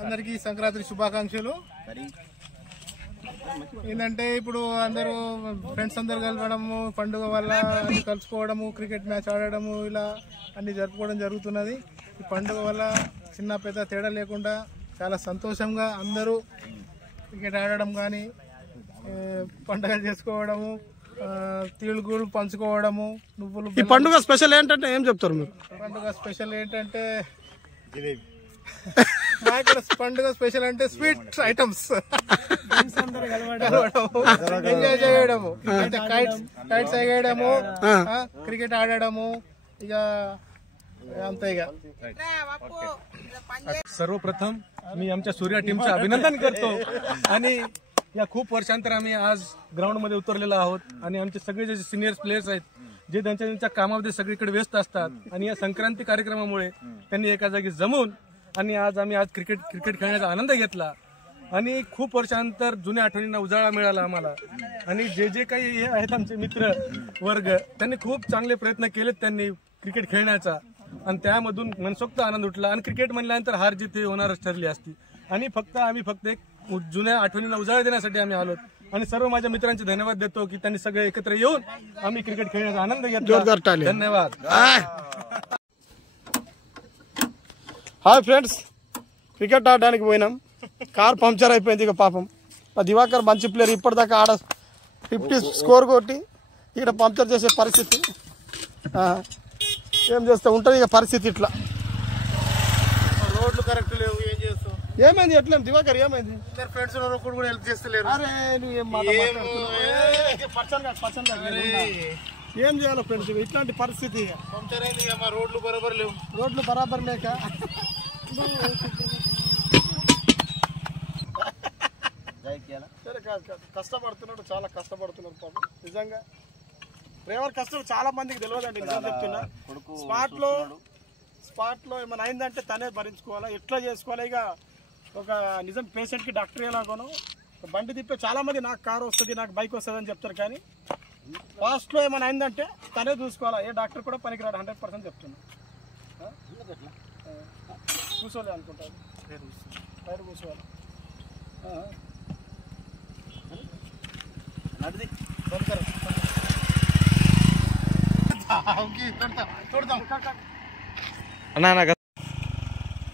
అందరికీ సంక్రాంతి శుభాకాంక్షలు. ఏంటంటే ఇప్పుడు అందరూ ఫ్రెండ్స్ అందరు కలవడము, పండుగ వల్ల అన్ని కలుసుకోవడము, క్రికెట్ మ్యాచ్ ఆడడము, ఇలా అన్ని జరుపుకోవడం జరుగుతున్నది. ఈ పండుగ వల్ల చిన్న పెద్ద తేడా లేకుండా చాలా సంతోషంగా అందరూ క్రికెట్ ఆడడం కానీ, పండుగలు చేసుకోవడము, తీలుగులు పంచుకోవడము, నువ్వులు. ఈ పండుగ స్పెషల్ ఏంటంటే ఏం చెప్తారు మీరు? పండుగ స్పెషల్ ఏంటంటే పండుగ స్పెషల్ అంటే స్వీట్ ఐటమ్స్, ఎంజాయ్ చేయడము, కైట్స్ ఎగేయడము, క్రికెట్ ఆడడము, ఇక अंते सर्वप्रथम मी आमच्या सूर्या टीमचे अभिनंदन करतो आणि या खूप वर्षांतर आम्ही आज ग्राउंड मध्ये उतरलेलो आहोत आणि आमचे सगळे जे सिनियर प्लेयर्स आहेत जे त्यांच्या कामामध्ये सगळीकडे व्यस्त असतात आणि या संक्रांती कार्यक्रमामुळे त्यांनी एका जागी जमून आणि आज आम्ही आज क्रिकेट खेळण्याचा आनंद घेतला आणि खूप वर्षांतर जुन्या आठवणींना उजाळा मिळाला आम्हाला आणि जे काही आहेत आमचे मित्र वर्ग त्यांनी खूप चांगले प्रयत्न केलेत त्यांनी क्रिकेट खेळण्याचा आणि त्यामधून मनसोक्त आनंद उठला आणि क्रिकेट म्हणल्यानंतर हार जीत होणारच ठरली असती आणि आम्ही फक्त एक जुन्या आठवणींना उजाळा देण्यासाठी आम्ही आलो आणि सर्व माझ्या मित्रांचे धन्यवाद देतो की त्यांनी सगळे एकत्र येऊन आम्ही क्रिकेट खेळण्याचा आनंद घेतला. धन्यवाद. హాయ్ ఫ్రెండ్స్, క్రికెట్ ఆడడానికి పోయినాం, కార్ పంక్చర్ అయిపోయింది. ఇక పాపం ఆ దివాకర్ మంచి ప్లేయర్, ఇప్పటిదాకా ఆడ 50 స్కోర్ కొట్టి ఇక్కడ పంక్చర్ చేసే పరిస్థితి. ఏం చేస్తా ఉంటుంది ఇక పరిస్థితి ఇట్లా. రోడ్లు కరెక్ట్ లేవు, ఏం చేస్తాం? ఏమైంది? ఎట్లేం దివాకర్, ఏమైంది? ఫ్రెండ్స్ కూడా హెల్ప్ చేస్తలేరు. అరే ఏం చేయాలి ఫ్రెండ్స్ ఇట్లాంటి పరిస్థితి? పంక్చర్ అయింది, మా రోడ్లు బరాబర్ లేవు. రోడ్లు బరాబర్ లేక సరే కష్టపడుతున్నాడు, చాలా కష్టపడుతున్నాడు పాపం. నిజంగా డ్రైవర్ కష్టం చాలా మందికి తెలియదండి, నిజం చెప్తున్నా. స్పాట్ లో ఏమైనా అయిందంటే తనే భరించుకోవాలా, ఎట్లా చేసుకోవాలి. ఇక ఒక నిజం పేషెంట్ కి డాక్టర్ ఎలాగోనో బండి తిప్పే చాలా మంది నాకు కారు వస్తుంది, నాకు బైక్ వస్తుంది అని చెప్తారు, కానీ ఫాస్ట్ లో ఏమైనా అయిందంటే తనే చూసుకోవాలా. ఏ డాక్టర్ కూడా పనికిరాడు, 100% చెప్తున్నా. కూర్చోలే అనుకుంటారు, బయట కూర్చోవాలి.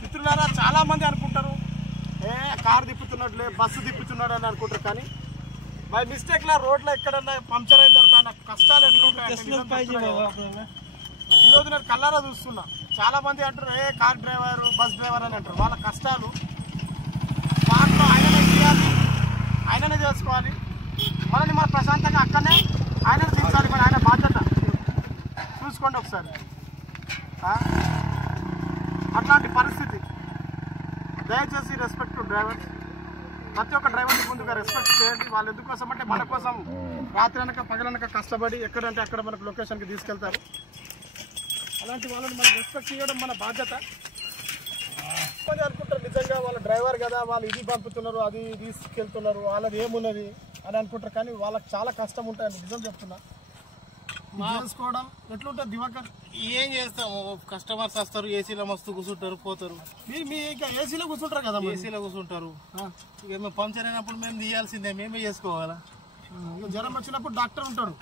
మిత్రులారా, చాలా మంది అనుకుంటారు కారు తిప్పుతున్నట్లే బస్సు తిప్పుతున్నాడు అని అనుకుంటారు, కానీ బై మిస్టేక్ లా రోడ్లో ఎక్కడన్నా పంక్చర్ అయిన ఆయన కష్టాలు ఎట్లుంటాయి. ఈరోజు నేను కళ్ళారా చూస్తున్నా, చాలా మంది అంటారు కార్ డ్రైవర్ బస్ డ్రైవర్ అని అంటారు. వాళ్ళ కష్టాలు దాంట్లో ఆయననే చేయాలి, ఆయననే చేసుకోవాలి. మనల్ని మనం ప్రశాంతంగా అక్కడనే ఆయననే తీర్చాలి, మరి ఆయన బాధ్యత. చూసుకోండి ఒకసారి అట్లాంటి పరిస్థితి. దయచేసి రెస్పెక్ట్ టు డ్రైవర్స్, ప్రతి ఒక్క డ్రైవర్ని ముందుగా రెస్పెక్ట్ చేయండి. వాళ్ళు ఎందుకోసం అంటే మన కోసం రాత్రి అనక పగలనక కష్టపడి ఎక్కడంటే అక్కడ మనకు లొకేషన్కి తీసుకెళ్తారు. అలాంటి వాళ్ళని మనం రెస్పెక్ట్ చేయడం మన బాధ్యత. కొంచెం అనుకుంటారు నిజంగా వాళ్ళ డ్రైవర్ కదా, వాళ్ళు ఇది పంపుతున్నారు, అది తీసుకెళ్తున్నారు, వాళ్ళది ఏమున్నది అని అనుకుంటారు, కానీ వాళ్ళకి చాలా కష్టం ఉంటాయని నిజం చెప్తున్నా. చేసుకోవడం ఎట్లుంటుంది దివాకర్? ఏం చేస్తాము, కస్టమర్స్ వస్తారు, ఏసీలో మస్తు కూర్చుంటారు, పోతారు. మీ ఇంకా ఏసీలో కూర్చుంటారు కదా, ఏసీలో కూర్చుంటారు. ఇక మేము పంక్చర్ అయినప్పుడు మేము తీయాల్సిందే, మేమే చేసుకోవాలా. జ్వరం వచ్చినప్పుడు డాక్టర్ ఉంటాడు,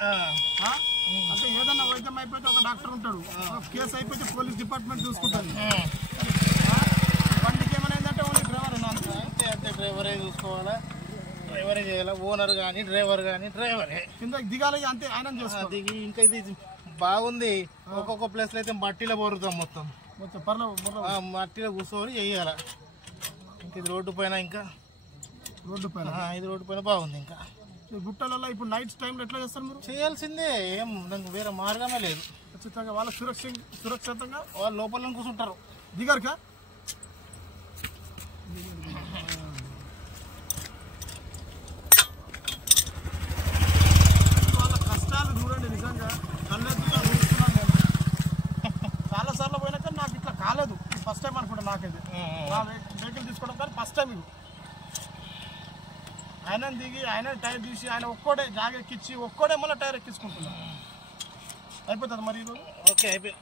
అంటే ఏదన్నా వైద్యం అయిపోతే ఒక డాక్టర్ ఉంటాడు, కేసు అయిపోతే పోలీస్ డిపార్ట్మెంట్ చూసుకుంటుంది. బండికి ఏమైనా ఏంటంటే ఓన్లీ డ్రైవర్ అంతే అంతే, డ్రైవరే చూసుకోవాలా, డ్రైవరే చేయాలి. ఓనర్ కానీ డ్రైవర్ కానీ డ్రైవరే. కింద దిగాలి అంతే, ఆయన చేసుకోవాలి. దిగి ఇంకా ఇది బాగుంది, ఒక్కొక్క ప్లేస్లో అయితే మట్టిలో బొరుతాం, మొత్తం మట్టిలో కూర్చొని చేయాలి. ఇంక ఇది రోడ్డు పైన, ఇంకా రోడ్డు పైన ఇది రోడ్డు పైన బాగుంది. ఇంకా గుట్టలలో ఇప్పుడు నైట్ టైంలో ఎట్లా చేస్తారు మీరు? చేయాల్సిందే, ఏం దానికి వేరే మార్గమే లేదు. ఖచ్చితంగా వాళ్ళ సురక్షితంగా వాళ్ళు లోపల కూర్చుంటారు, దిగరుగా. వాళ్ళ కష్టాలు చూడండి, నిజంగా కళ్ళెత్తుగా చూస్తున్నాను నేను. చాలా సార్లు పోయినాక నాకు ఇట్లా కాలేదు, ఫస్ట్ టైం అనుకుంటా నాకైతే. నా వెహికల్ తీసుకోవడం కానీ ఫస్ట్ టైం ఇది. ఆయన దిగి ఆయన టైర్ తీసి ఆయన ఒక్కడే జాగ ఎక్కించి ఒక్కడే మళ్ళీ టైర్ ఎక్కించుకుంటున్నాను. అయిపోతుంది మరి ఈరోజు ఓకే అయిపోయి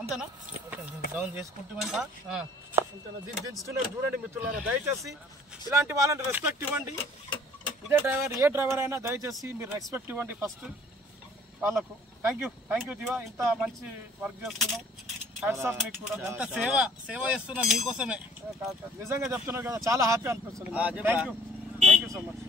అంతేనా డౌన్ చేసుకుంటామంట అంతేనా దించుతున్నారు చూడండి మిత్రులారా దయచేసి ఇలాంటి వాళ్ళని రెస్పెక్ట్ ఇవ్వండి ఇదే డ్రైవర్ ఏ డ్రైవర్ అయినా దయచేసి మీరు రెస్పెక్ట్ ఇవ్వండి ఫస్ట్ వాళ్ళకు థ్యాంక్ యూ దివా ఇంత మంచి వర్క్ చేస్తున్నాం హ్యాట్స్ ఆఫ్ మీకు కూడా అంత సేవ చేస్తున్నా మీకోసమే నిజంగా చెప్తున్నారు కదా చాలా హ్యాపీ అనిపిస్తుంది థ్యాంక్ యూ సో మచ్